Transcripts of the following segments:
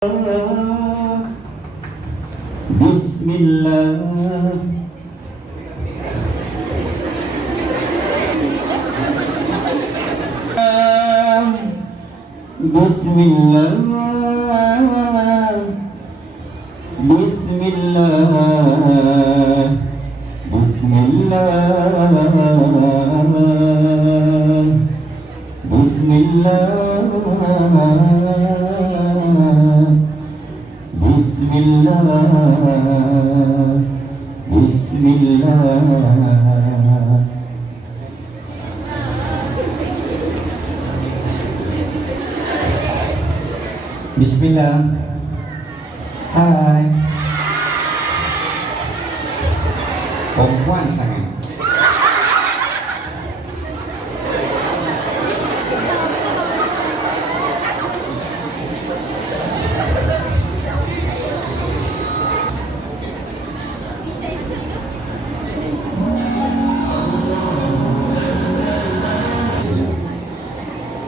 Bismillah. Bismillah. Bismillah. Bismillah. Bismillah. Bismillah. Bismillah. Bismillah. Hai. Perempuan sangat.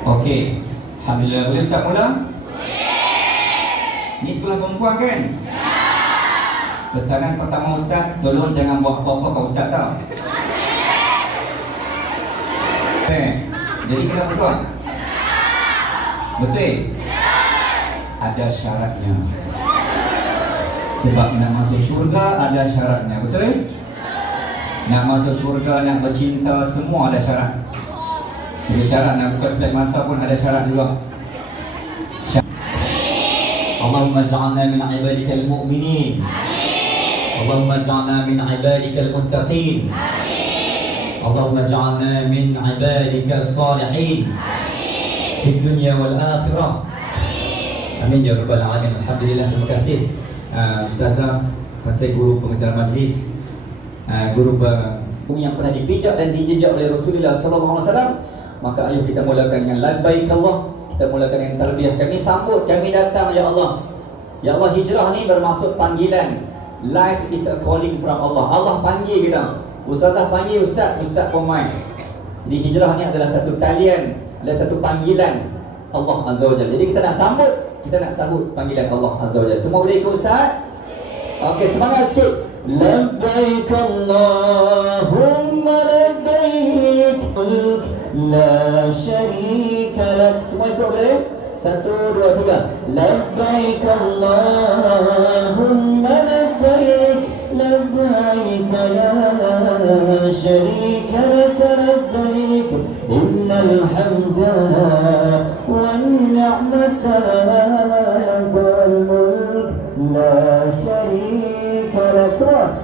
Okey, alhamdulillah. Boleh Ustaz mula? Ni sekolah perempuan kan? Pesanan pertama Ustaz, tolong jangan buat apa-apa kat Ustaz tau. Jadi kena perempuan? Betul? Ada syaratnya. Sebab nak masuk syurga ada syaratnya, betul? Nak masuk syurga, nak bercinta, semua ada syarat. Jadi syarat nak buka sebelah mata pun ada syarat juga. Allahumma ja'alna min ibadikal mu'minin. Allahumma ja'alna min ibadikal muttaqin. Allahumma ja'alna min ibadikal salihin fid dunya wal akhirah. Amin ya rabbal alamin. Alhamdulillah, terima kasih Ustazah, pasal guru pengacara majlis, guru yang pernah dipijak dan dijejak oleh Rasulullah sallallahu alaihi wasallam. Maka ayo kita mulakan dengan labbaik Allah. Kita mulakan dengan tarbiyah. Kami sambut, kami datang ya Allah. Ya Allah, hijrah ni bermaksud panggilan. Life is a calling from Allah. Allah panggil kita. Ustazah panggil ustaz, ustaz pun main. Jadi hijrah ni adalah satu talian, adalah satu panggilan Allah Azza wa Jalla. Jadi kita nak sambut panggilan Allah Azza wa Jalla. Semua boleh ikut ustaz? Okey, semangat sikit. Labbaik Allahumma labbaik, la syarika lak. Semua ikut boleh? 1, 2, 3. Labbaik Allahumma labbaik, labbaik la syarika lak labbaik, innal hamda wan ni'mata wal mulk la syarika lak.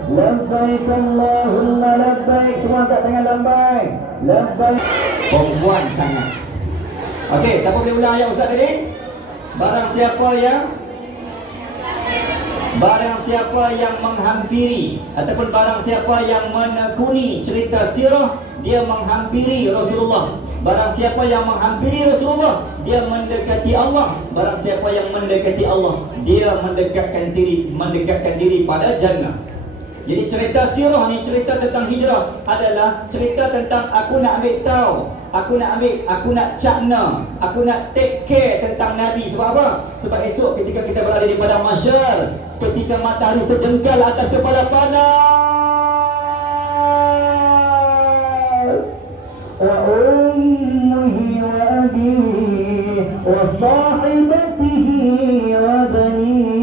Labbaik Allahumma labbaik. Semua angkat tangan labbaik. Labbaik. Perempuan sangat. Okey, siapa boleh ulang ayat Ustaz tadi? Barang siapa yang menghampiri ataupun barang siapa yang menekuni cerita sirah, dia menghampiri Rasulullah. Barang siapa yang menghampiri Rasulullah, dia mendekati Allah. Barang siapa yang mendekati Allah, dia mendekatkan diri pada jannah. Jadi cerita sirah ni, cerita tentang hijrah, adalah cerita tentang aku nak ambil tahu, aku nak cakna, aku nak take care tentang Nabi. Sebab apa? Sebab esok ketika kita berada di padang mahsyar, ketika matahari sejengkal atas kepala panas, wa ummihi wa abihi wa sahibatihi wa banihi.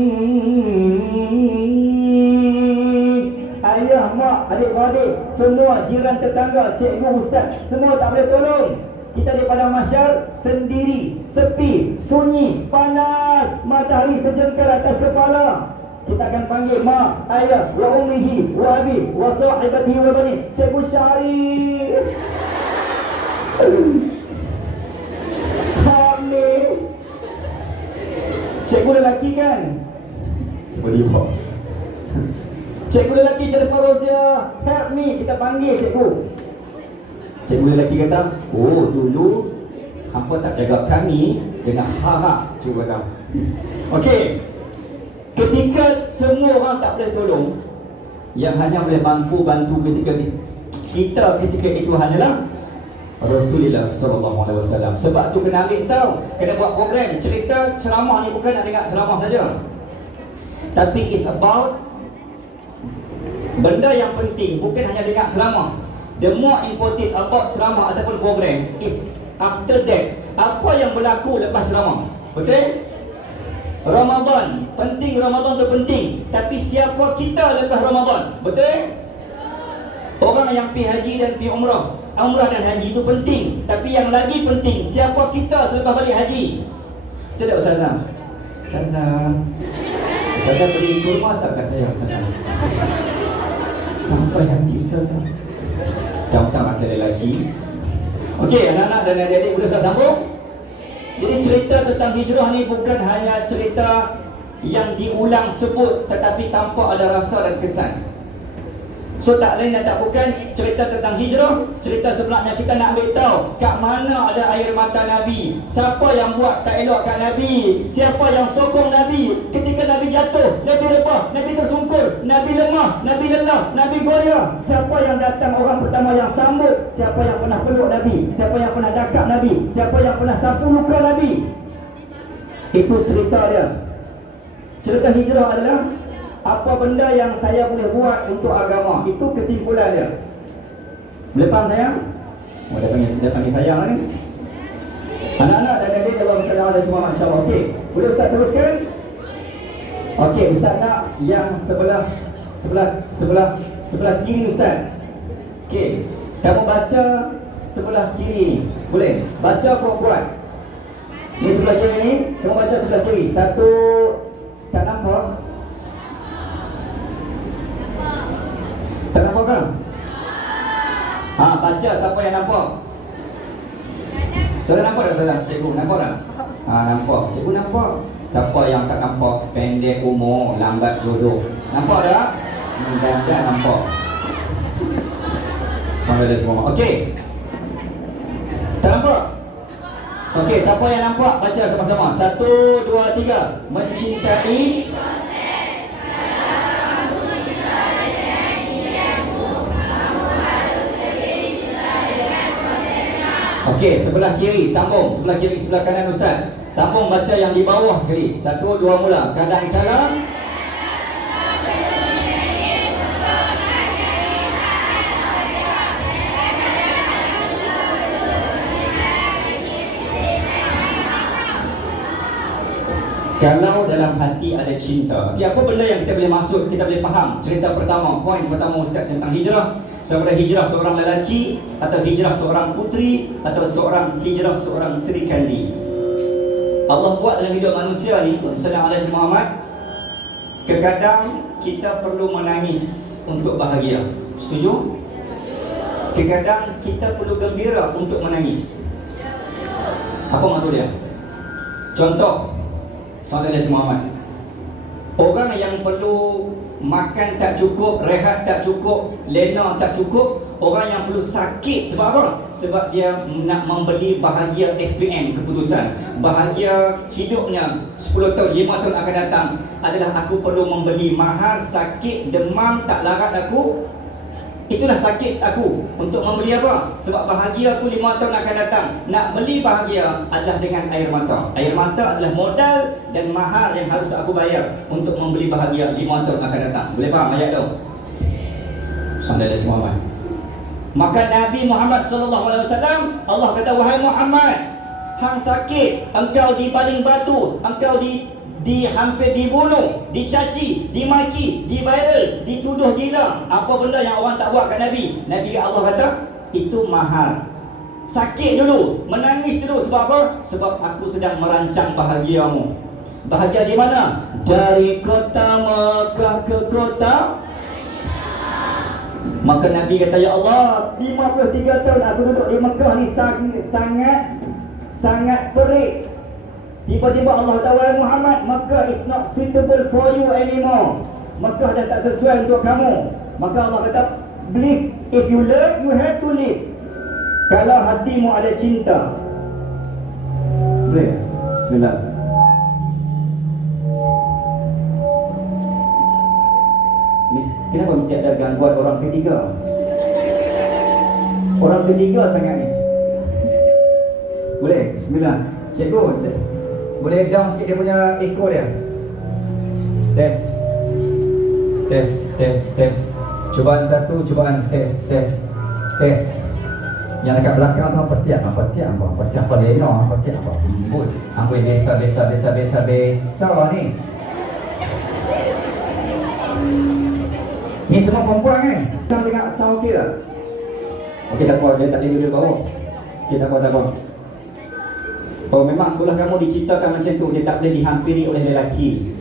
Ayah, mak, adik-beradik, semua jiran tetangga, cikgu, ustaz, semua tak boleh tolong. Kita di padang mahsyar sendiri, sepi, sunyi, panas, matahari sejengkal atas kepala. Kita akan panggil mak, ayah, wa ummihi, wa abi, wa sahibatihi wa bani. Cikgu Syarif, Hamid, cikgu lelaki kan? Boleh buat. Cikgu lelaki Syarifah Rozia, help me. Kita panggil cikgu. Cikgu lelaki kata, oh dulu hampa tak jaga kami dengan harap. Cuba tahu. Okey, ketika semua orang tak boleh tolong, yang hanya boleh bantu ketika itu hanyalah Rasulullah sallallahu alaihi wasallam. Sebab tu kena ambil tahu, kena buat program. Cerita ceramah ni bukan nak dengar ceramah saja, tapi it's about benda yang penting, bukan hanya dengar ceramah. The more important about ceramah ataupun program is after that, apa yang berlaku lepas ceramah. Betul? Ramadan penting, Ramadan tu penting, tapi siapa kita lepas Ramadan? Betul? Orang yang pergi haji dan pergi umrah, umrah dan haji itu penting, tapi yang lagi penting, siapa kita selepas balik haji? Betul tak Ustazah? Ustazah beri kurma tak kat saya Ustazah? Sampai hati Ustazah. Tak masa lelaki. Okey, anak-anak dan adik-adik boleh Ustaz sambung? Jadi cerita tentang hijrah ni bukan hanya cerita yang diulang sebut, tetapi tanpa ada rasa dan kesan. So tak lain dan tak bukan cerita tentang hijrah. Cerita sebenarnya kita nak ambil tahu kat mana ada air mata Nabi, siapa yang buat tak elok kat Nabi, siapa yang sokong Nabi ketika Nabi jatuh, Nabi rebah, Nabi tersungkur, Nabi lemah, Nabi lelah, Nabi goyah, siapa yang datang orang pertama yang sambut, siapa yang pernah peluk Nabi, siapa yang pernah dakap Nabi, siapa yang pernah sapu luka Nabi. Itu cerita dia. Cerita hijrah adalah apa benda yang saya boleh buat untuk agama. Itu kesimpulan dia. Boleh faham sayang? Oh, dia panggil sayang ni. Anak-anak dan adik dalam salam dan semua, insyaAllah. Okey, boleh Ustaz teruskan? Okey, Ustaz nak yang sebelah kiri Ustaz. Okey, kamu baca sebelah kiri ni. Boleh? Baca kuat-kuat. Ni sebelah kiri ni, kamu baca sebelah kiri. Satu, tak nampak? Tak nampak kan? Baca siapa yang nampak? Saya nampak tak saya? Cikgu nampak tak? Nampak. Cikgu nampak. Siapa yang tak nampak? Pendek umur, lambat jodoh. Nampak tak? Dan nampak. Sampai dah semua. Okey. Tak nampak? Okey, siapa yang nampak? Baca sama-sama. 1, 2, 3. Mencintai Okey, sebelah kiri sambung, sebelah kiri, sebelah kanan Ustaz. Sambung baca yang di bawah sekali. 1, 2 mula. Kadang-kadang kalau dalam hati ada cinta. Okey, apa benda yang kita boleh maksud, kita boleh faham? Cerita pertama, poin pertama Ustaz tentang hijrah. Sama ada hijrah seorang lelaki, atau hijrah seorang putri, atau hijrah seorang Sri Kandi. Allah buat dalam hidup manusia ni, Sallallahu Alaihi Muhammad, kadang kita perlu menangis untuk bahagia. Setuju? Kadang kita perlu gembira untuk menangis. Apa maksud dia? Contoh, Sallallahu Alaihi Muhammad, orang yang perlu makan tak cukup, rehat tak cukup, lena tak cukup, orang yang perlu sakit. Sebab apa? Sebab dia nak membeli bahagia SPM, keputusan bahagia hidupnya 10 tahun, 5 tahun akan datang adalah aku perlu membeli mahal, sakit, demam, tak larat aku. Itulah sakit aku untuk membeli apa? Sebab bahagia aku 5 tahun akan datang. Nak beli bahagia adalah dengan air mata. Air mata adalah modal dan mahar yang harus aku bayar untuk membeli bahagia 5 tahun akan datang. Boleh faham ayat tu? Sallallahu Alaihi Muhammad. Maka Nabi Muhammad sallallahu alaihi wasallam, Allah kata, wahai Muhammad, hang sakit, engkau dibaling batu, engkau hampir dibunuh, dicaci, dimaki, diviral, dituduh gila. Apa benda yang orang tak buat kat Nabi? Nabi Allah kata, itu mahal. Sakit dulu, menangis dulu. Sebab apa? Sebab aku sedang merancang bahagiamu. Bahagia di mana? Dari kota Makkah ke kota. Maka Nabi kata, ya Allah, 53 tahun aku duduk di Mekah ni sangat perik. Tiba-tiba Allah kata, wahai Muhammad, Makkah is not suitable for you anymore. Makkah dah tak sesuai untuk kamu. Maka Allah kata, please, if you love, you have to live. Kalau hatimu ada cinta. Boleh? Bismillah. Kenapa mesti ada gangguan orang ketiga? Orang ketiga sangat ni. Boleh? Bismillah. Cikgu, boleh down sikit dia punya echo dia. Test. Test, test, test. Cubaan satu, cubaan test, test, test. Yang dekat belakang tu apa siap? Apa siap? Apa siap? Apa leno? Apa siap? Apa? Good. Ambil biasa ni. Ni semua perempuan kan? Kita tengok sound okey tak? Okey tak apa, dia tak ada duduk bawah. Okey tak apa. Oh memang sekolah kamu diciptakan macam tu, dia tak boleh dihampiri oleh lelaki.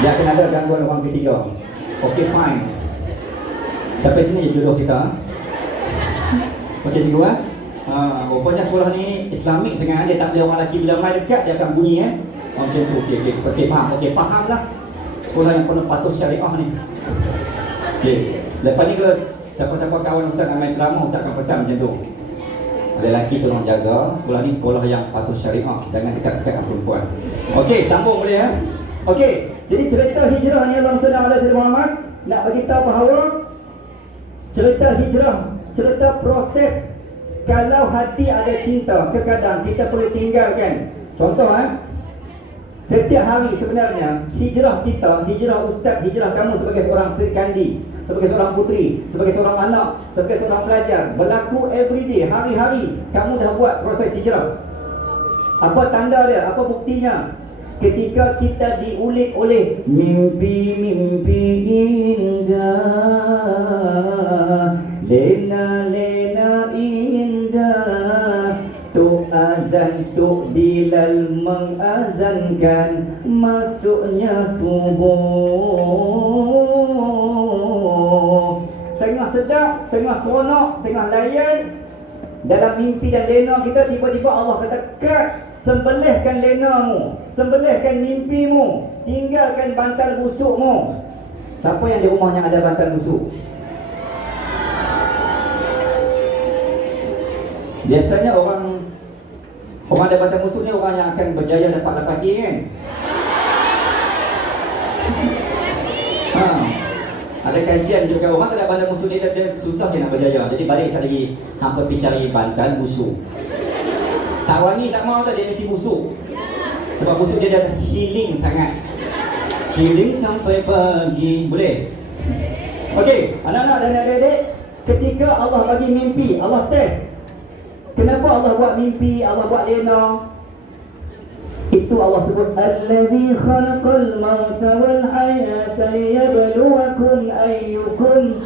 Dia akan ada gangguan orang ketiga. Okey fine. Sampai sini je jodoh kita. Okey cikgu rupanya sekolah ni Islamik sangat, dia tak boleh orang lelaki bila mai dekat dia akan bunyi macam tu. Okey faham. Okey faham lah. Sekolah yang penuh patuh syariah ni. Okey. Lepas ni kalau siapa-siapa kawan Ustaz nak main ceramah, Ustaz akan pesan macam tu. Lelaki tolong jaga, sekolah ni sekolah yang patuh syariah, jangan dekat-dekat dengan perempuan. Okey, sambung boleh ya? Okey, jadi cerita hijrah ni Allah SWT Muhammad nak bagi tahu bahawa cerita hijrah, cerita proses kalau hati ada cinta, terkadang kita perlu tinggalkan. Contoh setiap hari sebenarnya hijrah kita, hijrah ustaz, hijrah kamu sebagai seorang Sri Kandi, sebagai seorang puteri, sebagai seorang anak, sebagai seorang pelajar, berlaku everyday, hari-hari kamu dah buat proses hijrah. Apa tanda dia? Apa buktinya? Ketika kita diulik oleh mimpi-mimpi indah, lena-lena indah, Tuk azan, Tuk Bilal mengazankan masuknya subuh. Tengah sedap, tengah seronok, tengah layan dalam mimpi dan lena kita, tiba-tiba Allah kata kat, sembelihkan lenamu, sembelihkan mimpimu, tinggalkan bantal busukmu. Siapa yang di rumahnya ada bantal busuk? Biasanya orang ada bantal busuk ni orang yang akan berjaya dapat lelaki kan? Ada kajian juga orang tak ada bantal busuk dia susah dia nak berjaya. Jadi balik sekali lagi, hampa pergi cari bantal busuk. Tak wangi tak mau tak, dia mesti busuk. Sebab busuk dia dah healing sangat. Healing sampai pagi. Boleh? Okey, anak-anak dan adik-adik, ketika Allah bagi mimpi, Allah test. Kenapa Allah buat mimpi, Allah buat lena? Itu Allah sebut allazi khalaqal mauta wal hayata liyabluwakum ayyukum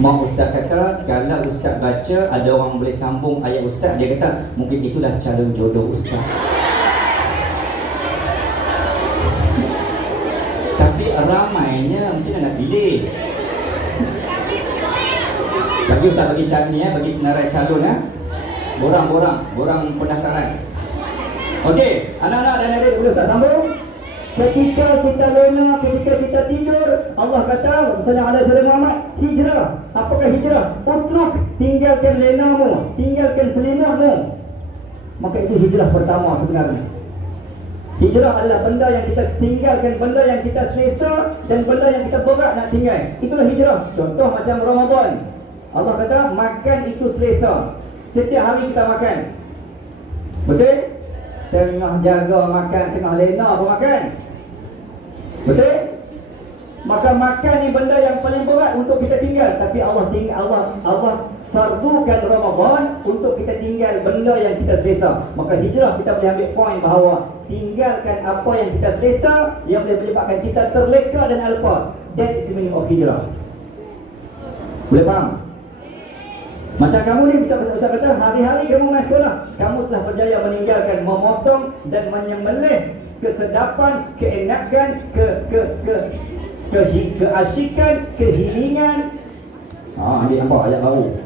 Mak Ustaz kata, kalau Ustaz baca ada orang boleh sambung ayat Ustaz, dia kata mungkin itulah calon jodoh Ustaz. Tapi ramainya macam mana nak pilih? Bagi Ustaz bagi bagi senarai calon borang pendaftaran. Okey, anak-anak dan adik boleh Ustaz sambung. Ketika kita lena, ketika kita tidur, Allah kata, misalnya ada Surah Muhammad, hijrah. Apakah hijrah? Utruk, tinggalkan lenamu, tinggalkan selimutmu. Maka itu hijrah pertama sebenarnya. Hijrah adalah benda yang kita tinggalkan, benda yang kita selesa dan benda yang kita berat nak tinggal. Itulah hijrah. Contoh macam Ramadan. Allah kata, makan itu selesa. Setiap hari kita makan. Betul? Tengah jaga makan, tengah lena apa makan. Betul? Maka makan ni benda yang paling berat untuk kita tinggal. Tapi Allah fardukan Ramadan untuk kita tinggal benda yang kita selesa. Maka hijrah kita boleh ambil poin bahawa tinggalkan apa yang kita selesa, yang boleh menyebabkan kita terleka dan alpa. That is the meaning of hijrah. Boleh faham? Macam kamu ni, Ustaz kata, hari-hari kamu main sekolah, kamu telah berjaya meninggalkan, memotong dan menyembelih kesedapan, keenakan, keasyikan, kehilingan. Ambil nampak ayat baru.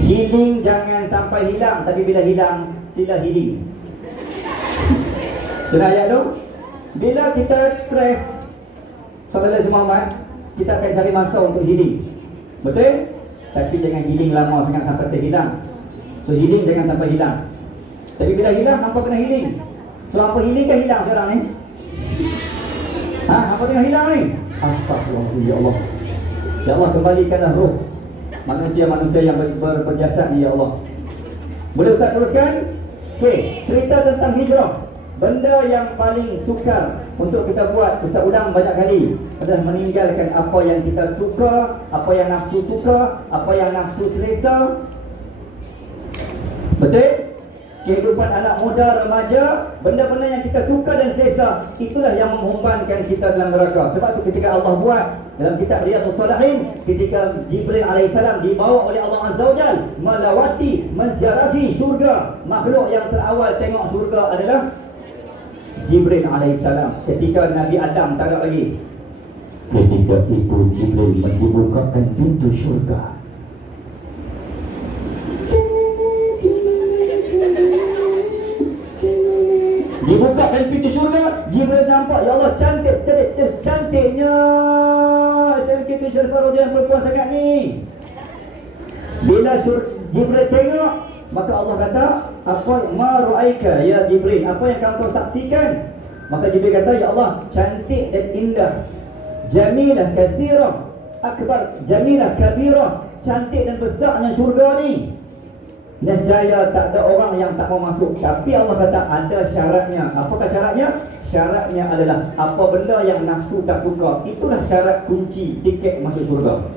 Healing jangan sampai hilang, tapi bila hilang, sila healing. Macam ayat tu? Bila kita stres, Saudara Muhammad, kita akan cari masa untuk healing. Betul? Tapi jangan healing lama sangat sampai terhilang. So healing jangan sampai hilang. Tapi bila hilang, hampa kena healing. So hampa healing kan hilang sekarang ni? Hampa tengah hilang ni? Astagfirullah, ya Allah. Ya Allah, kembalikanlah roh manusia-manusia yang berjasa ni, ya Allah. Boleh Ustaz teruskan? Okey, cerita tentang hijrah. Benda yang paling sukar untuk kita buat, Ustaz ulang banyak kali, adalah meninggalkan apa yang kita suka, apa yang nafsu suka, apa yang nafsu selesa. Betul? Kehidupan anak muda, remaja, benda-benda yang kita suka dan selesa, itulah yang menghumbankan kita dalam neraka. Sebab tu ketika Allah buat dalam kitab Riyadhus Shalihin, ketika Jibril alaihissalam dibawa oleh Allah Azza wa Jalla melawati, menziarahi syurga, makhluk yang terawal tengok syurga adalah Jibril alaihissalam. Ketika Nabi Adam tak ada lagi, ketika itu Jibril membukakan pintu syurga. Dibukakan pintu syurga, Jibril nampak, ya Allah, cantiknya SMK Syarifah Rodiah perempuan sangat ni. Bila Jibril tengok, maka Allah kata, apa ma ru'aika ya Jibril, apa yang kamu saksikan? Maka Jibril kata, ya Allah, cantik dan indah, jamilah kathirah, akbar jamilah kabirah, cantik dan besarnya syurga ni. Nescaya tak ada orang yang tak mau masuk. Tapi Allah kata ada syaratnya. Apakah syaratnya? Syaratnya adalah apa benda yang nafsu tak suka. Itulah syarat kunci tiket masuk syurga.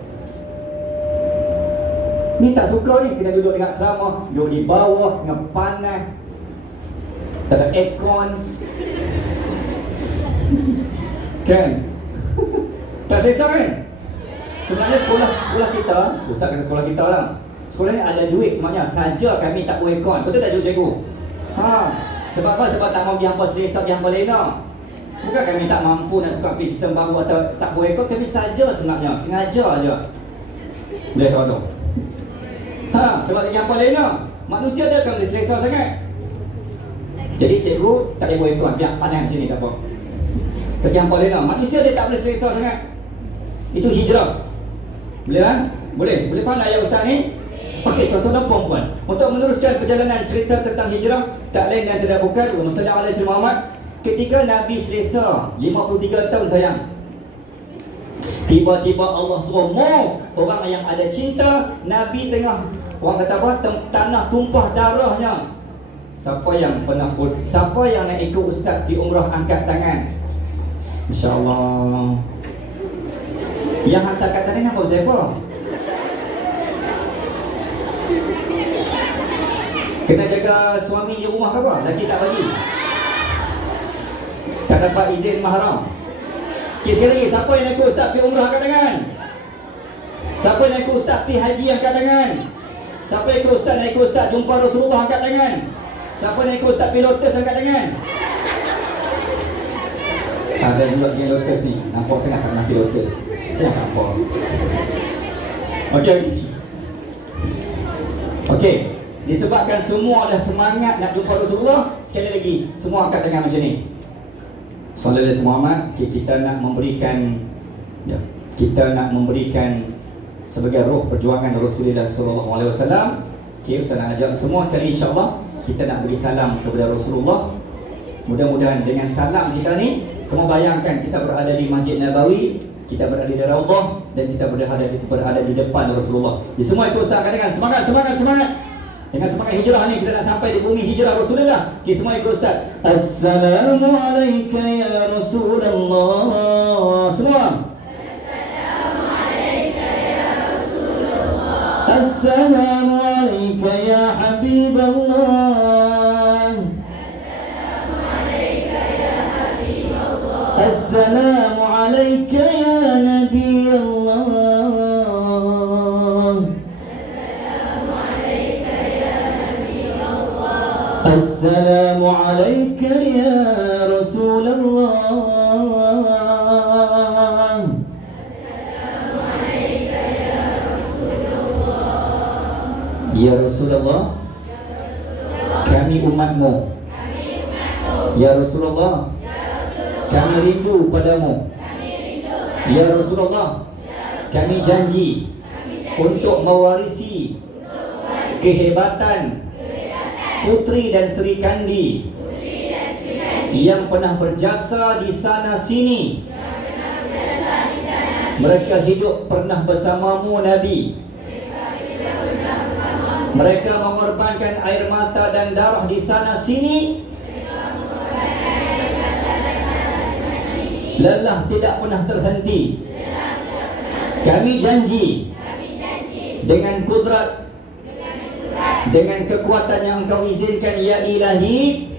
Ni tak suka ni, kena duduk dekat ceramah, duduk di bawah, dengan panas, tak ada aircon. Kan? Tak selesa kan? Sebenarnya sekolah kita, Ustaz kata sekolah kita lah, sekolah ni ada duit sebenarnya, saja kami tak boleh aircon. Betul tak cikgu? Sebab apa? Sebab tak mau dihampa selesa, dihampa lena. Bukan kami tak mampu nak tukar pergi sistem baru atau tak boleh aircon, tapi saja sebenarnya, sengaja aja. Boleh tolong. Sebab tak dihampa lena, manusia dia akan boleh selesa sangat. Jadi cikgu tak boleh buat aircon, biar panas macam ni, tak apa. Tak dihampa lena, manusia dia tak boleh selesa sangat. Itu hijrah. Boleh kan? Boleh? Boleh faham ayat Ustaz ni? Okey, tuan-tuan dan puan-puan, untuk meneruskan perjalanan cerita tentang hijrah, tak lain dan tidak bukan Rasulullah Muhammad ketika Nabi selesa 53 tahun sayang. Tiba-tiba Allah suruh move orang yang ada cinta. Nabi tengah, orang kata apa, tanah tumpah darahnya. Siapa yang pernah siapa yang nak ikut ustaz di umrah angkat tangan? InsyaAllah. Yang hantar kat tangan apa siapa? Kena jaga suami di rumah ke apa? Lagi tak bagi? Tak dapat izin mahram. Okay, sekali lagi, siapa yang ikut ustaz pergi umrah angkat tangan? Siapa yang ikut ustaz pergi haji angkat tangan? Siapa yang ikut ustaz, nak ikut ustaz jumpa Rasulullah angkat tangan? Siapa yang ikut ustaz pergi lotus angkat tangan? Ada juga pergi lotus ni, nampak sangat tak nak pergi lotus. Saya nampak. Okey, disebabkan semua dah semangat nak jumpa Rasulullah, sekali lagi semua angkat tangan macam ni. Sallallahu alaihi Muhammad, kita nak memberikan sebagai roh perjuangan Rasulullah sallallahu alaihi wasallam. Okey, Ustaz nak ajak semua sekali insya-Allah kita nak beri salam kepada Rasulullah. Mudah-mudahan dengan salam kita ni, kamu bayangkan kita berada di Masjid Nabawi, kita berada di Raudhah dan kita berada di depan Rasulullah. Di semua itu Ustaz katakan semangat. Dengan semangat hijrah ni kita nak sampai di bumi hijrah Rasulullah. Okay, semua ikut Ustaz. Assalamualaikum ya Rasulullah. Semua. Assalamualaikum ya Rasulullah. Assalamualaikum ya Habiballah. Assalamualaikum ya Habiballah. Assalamualaikum ya Nabi Allah. Assalamu alayka ya Rasulullah. Assalamu alayka ya Rasulullah. Ya Rasulullah, kami umatmu. Ya Rasulullah, kami rindu padamu. Ya Rasulullah, kami janji untuk mewarisi kehebatan Putri dan Sri Kandi yang pernah berjasa di sana sini, Mereka hidup pernah bersamamu Nabi. Mereka mengorbankan air mata dan darah di sana sini. Lelah tidak pernah terhenti. Kami janji dengan kudrat, dengan kekuatan yang Engkau izinkan ya Ilahi,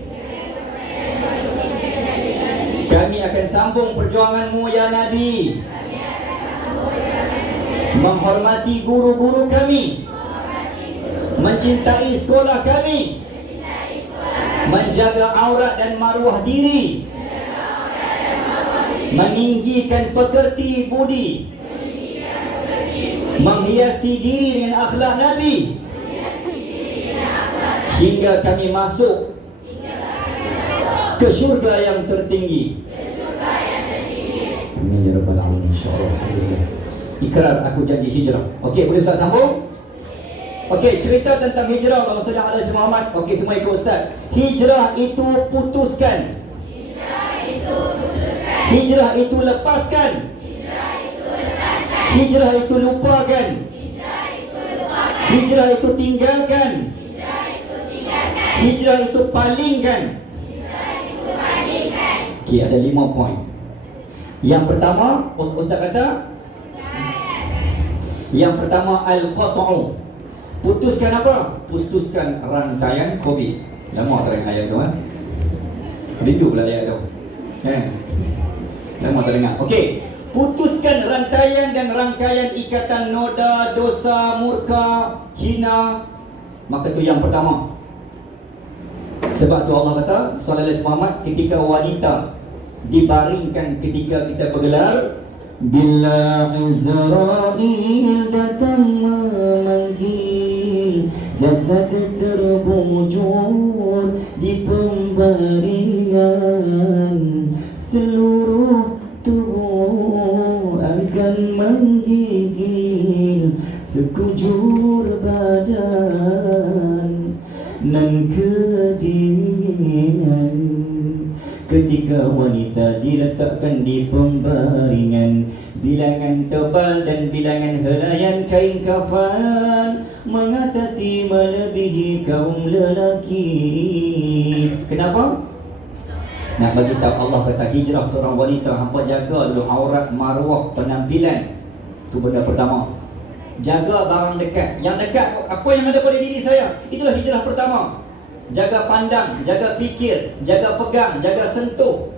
kami akan sambung perjuanganmu ya Nabi, menghormati guru-guru kami, mencintai sekolah kami, menjaga aurat dan maruah diri, meninggikan pekerti budi, menghiasi diri dengan akhlak Nabi, hingga kami masuk ke syurga yang tertinggi. Amin ya rabbal alamin, insyaallah. Ikrar aku janji hijrah. Okey, boleh Ustaz sambung? Okey, cerita tentang hijrah. Allahumma salli ala sayyidina Muhammad. Okey, semua ikut Ustaz. Hijrah itu putuskan. Hijrah itu lepaskan. Hijrah itu lupakan. Hijrah itu tinggalkan. Hijrah itu palingkan. Okey, ada 5 poin. Yang pertama, Ustaz kata, yang pertama al-qat'u. Putuskan apa? Putuskan rantaian COVID. Lama tak dengar ayat tu kan? Rindu pula ayat tu. Lama tak dengar. Okey. Putuskan rantaian dan rangkaian ikatan noda, dosa, murka, hina. Maka itu yang pertama. Sebab tu Allah kata sallallahu alaihi wasallam, ketika wanita dibaringkan ketika kita bergelar, bila Izrail datang memanggil, jasad terbujur di pembaringan, seluruh tubuh akan menggigil sekujur badan nan kedinginan. Ketika wanita diletakkan di pembaringan, bilangan tebal dan bilangan helaian kain kafan mengatasi melebihi kaum lelaki. Kenapa? Nak bagi tahu Allah kata hijrah seorang wanita, hampa jaga dulu aurat, maruah, penampilan. Itu benda pertama. Jaga barang dekat. Yang dekat, apa yang ada pada diri saya, itulah hijrah pertama. Jaga pandang, jaga fikir, jaga pegang, jaga sentuh,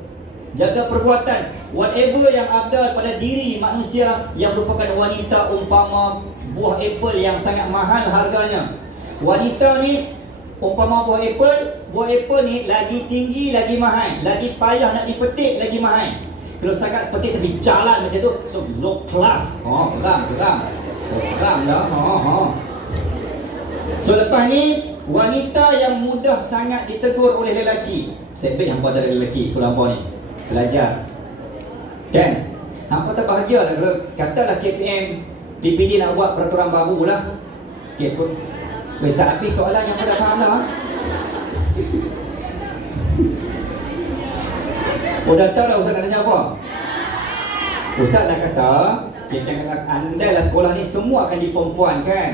jaga perbuatan. Whatever yang ada pada diri manusia yang merupakan wanita, umpama buah apple yang sangat mahal harganya. Wanita ni umpama buah apple ni lagi tinggi, lagi mahal, lagi payah nak dipetik, lagi mahal. Kalau setakat petik tapi jalan macam tu, so low class. Geram dah. So lepas ni, wanita yang mudah sangat ditegur oleh lelaki. Segmen hampa dari lelaki pulang hampa ni belajar, kan? Hampa tak bahagia lah kalau katalah KPM PPD nak buat peraturan baru lah. Okay, so tak habis soalan yang pada faham lah. Dah tahu lah Ustaz nak tanya apa? Ustaz dah kata, andai lah sekolah ni semua akan di perempuan kan?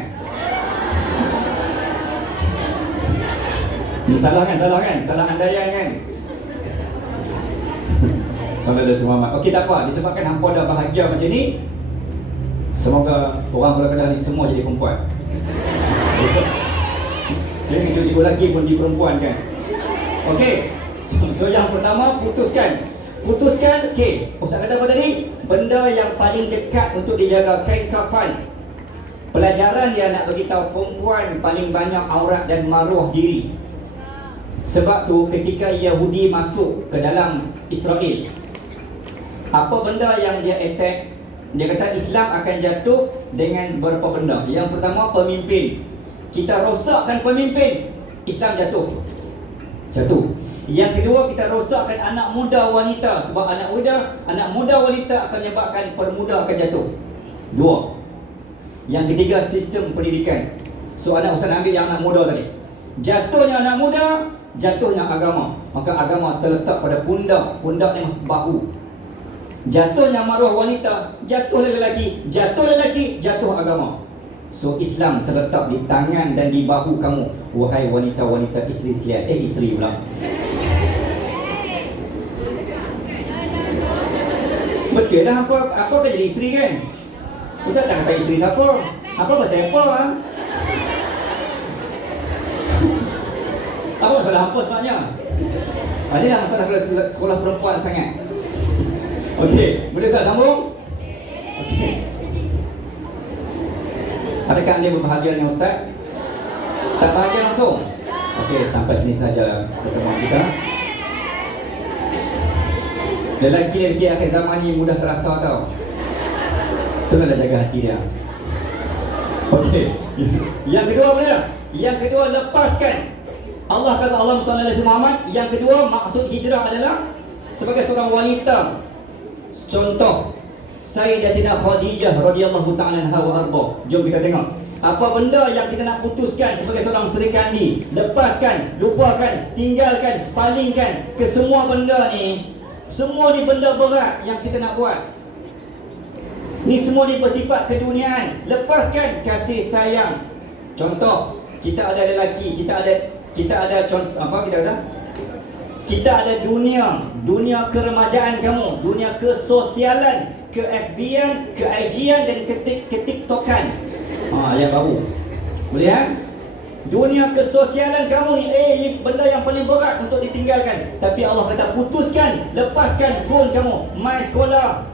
Salah kan? Salah andaian kan? Salah dah semua. Okey, tak apa. Disebabkan hampa dah bahagia macam ni, semoga orang Kedah ni semua jadi perempuan. Jadi cikgu lagi pun di perempuan kan? Okey. So yang pertama, putuskan. Okey. Ustaz kata apa tadi? Benda yang paling dekat untuk dijaga, kain kafan. Pelajaran dia nak beritahu perempuan paling banyak aurat dan maruah diri. Sebab tu ketika Yahudi masuk ke dalam Israel, apa benda yang dia attack? Dia kata Islam akan jatuh dengan beberapa benda. Yang pertama, pemimpin. Kita rosakkan pemimpin, Islam jatuh. Yang kedua, kita rosakkan anak muda wanita. Sebab anak muda wanita akan menyebabkan permuda akan jatuh. 2. Yang ketiga, sistem pendidikan. So anak Ustaz ambil yang anak muda tadi. Jatuhnya anak muda, jatuhnya agama. Maka agama terletak pada pundak ni bahu. Jatuhnya maruah wanita, jatuh lelaki, jatuh agama. So Islam terletak di tangan dan di bahu kamu, wahai wanita-wanita isteri sekalian. Isteri pula. Betul lah, apa kan jadi isteri kan? Ustaz tak kata isteri siapa? Apa pasal apa ha? Apa masalah hampa sebenarnya? Ini lah masalah sekolah perempuan sangat. Okey, boleh Ustaz sambung? Okey. Adakah anda berbahagia dengan Ustaz? Tak bahagia langsung? Okey, sampai sini saja pertemuan kita. Lelaki-lelaki akhir zaman ni mudah terasa tau. Tolonglah jaga hati dia. Okey. Yang kedua mana? Yang kedua, lepaskan. Allah kata Allah SWT Muhammad. Yang kedua, maksud hijrah adalah sebagai seorang wanita. Contoh Sayyidatina Khadijah radhiyallahu ta'ala anha wa arda. Jom kita tengok apa benda yang kita nak putuskan sebagai seorang Sri Kandi. Lepaskan, lupakan, tinggalkan, palingkan. Kesemua benda ni, semua ni benda berat yang kita nak buat. Ni semua ni bersifat keduniaan. Lepaskan, kasih sayang. Contoh, kita ada lelaki, kita ada contoh, apa kita kata? Kita ada dunia keremajaan kamu, dunia kesosialan, ke FB-an, ke IG-an dan ke TikTok-an. Yang baru. Boleh kan? Dunia kesosialan kamu ni, ni benda yang paling berat untuk ditinggalkan. Tapi Allah kata putuskan, lepaskan phone kamu, mai sekolah.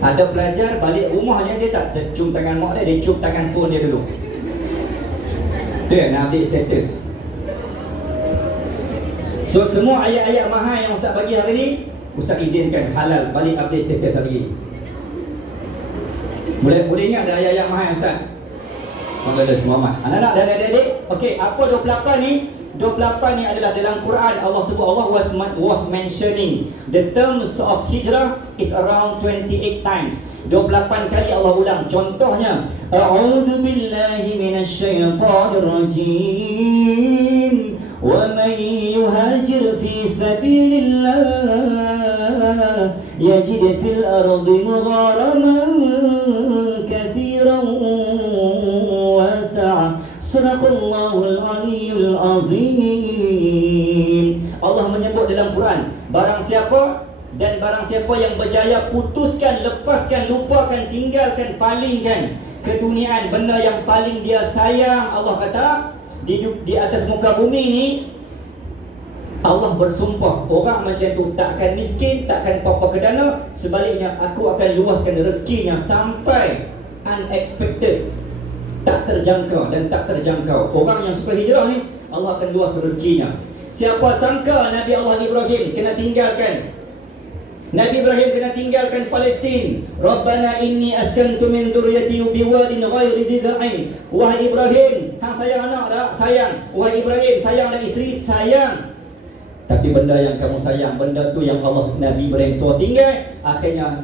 Ada pelajar balik rumahnya dia tak cium tangan mak dia cium tangan phone dia dulu. Tu yang nak update status. So semua ayat-ayat mahal yang Ustaz bagi hari ni, Ustaz izinkan halal balik update status hari ni. Boleh ingat ada ayat-ayat mahal Ustaz? Sallallahu Muhammad. Anak-anak dan adik-adik, okey, apa 28 ni? 28 ni adalah dalam Quran Allah sebut, Allah was mentioning the terms of hijrah is around 28 times. 28 kali Allah ulang. Contohnya, a'udzu billahi minasyaitonir rajim. Wa man yuhajir fi sabilillah yajid fil ardi mugharaman katsiran wasi'a. Sadaqallahul aliyyul azim. Allah menyebut dalam Quran, barang siapa yang berjaya putuskan, lepaskan, lupakan, tinggalkan, palingkan keduniaan, benda yang paling dia sayang, Allah kata di atas muka bumi ni, Allah bersumpah, orang macam tu takkan miskin, takkan apa-apa kedana. Sebaliknya, aku akan luaskan rezekinya sampai unexpected, tak terjangkau dan tak terjangkau. Orang yang suka hijrah ni, Allah akan luas rezekinya. Siapa sangka Nabi Allah Ibrahim kena tinggalkan, Nabi Ibrahim kena tinggalkan Palestin. Rabbana inni askantu min dzurriyyati biwadin ghairi dzi zar'in. Wahai Ibrahim, hang sayang anak tak? Sayang. Wahai Ibrahim, sayang anak isteri? Sayang. Tapi benda yang kamu sayang, benda tu yang Allah Nabi Ibrahim suruh tinggal. Akhirnya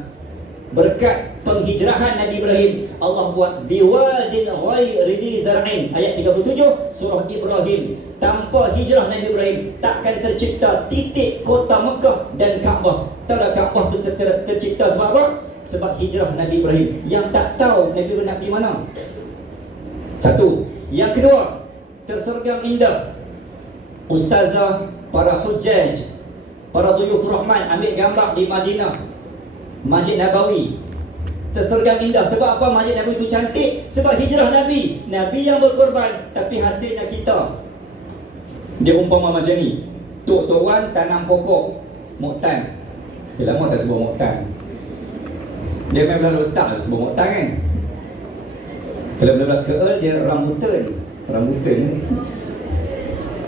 berkat penghijrahan Nabi Ibrahim, Allah buat biwadin ghairi dzi zar'in. Ayat 37 surah Ibrahim. Tanpa hijrah Nabi Ibrahim, takkan tercipta titik kota Mekah dan Kaabah. Tahu tak Kaabah tu tercipta sebab apa? Sebab hijrah Nabi Ibrahim. Yang tak tahu Nabi Ibrahim nak pergi mana? Satu. Yang kedua, tersergam indah ustazah, para hujjaj, para duyuf rahman ambil gambar di Madinah, Masjid Nabawi. Tersergam indah. Sebab apa Masjid Nabawi itu cantik? Sebab hijrah Nabi. Nabi yang berkorban, tapi hasilnya kita. Dia umpama macam ni, Tok Wan tanam pokok moktan. Dia lama tak sebut moktan. Dia memang ustaz sebut moktan kan. Kalau belah-belah ke dia rambutan.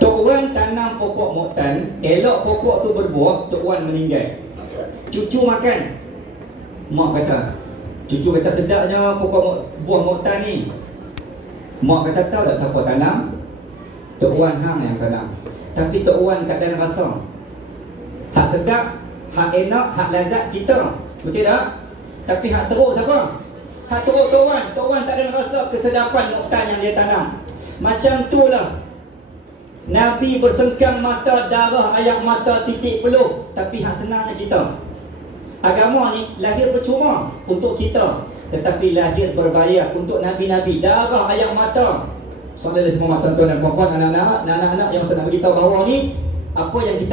Tok Wan tanam pokok moktan. Elok pokok tu berbuah, Tok Wan meninggal. Cucu makan. Mak kata, cucu kata sedapnya pokok buah moktan ni. Mak kata tahu tak siapa tanam? Tok Wan hang yang tanam. Tapi Tok Wan tak ada rasa. Hak sedap, hak enak, hak lazat kita. Betul tak? Tapi hak teruk siapa? Hak teruk Tok Wan. Tok Wan tak ada rasa kesedapan moktan yang dia tanam. Macam itulah Nabi bersengkang mata, darah, air mata, titik peluh. Tapi hak senangnya kita. Agama ni lahir percuma untuk kita, tetapi lahir berbayar untuk nabi-nabi. Darah air mata. Saudara semua tuan-tuan dan puan-puan, anak-anak yang sedang beritahu bahawa ni apa yang kita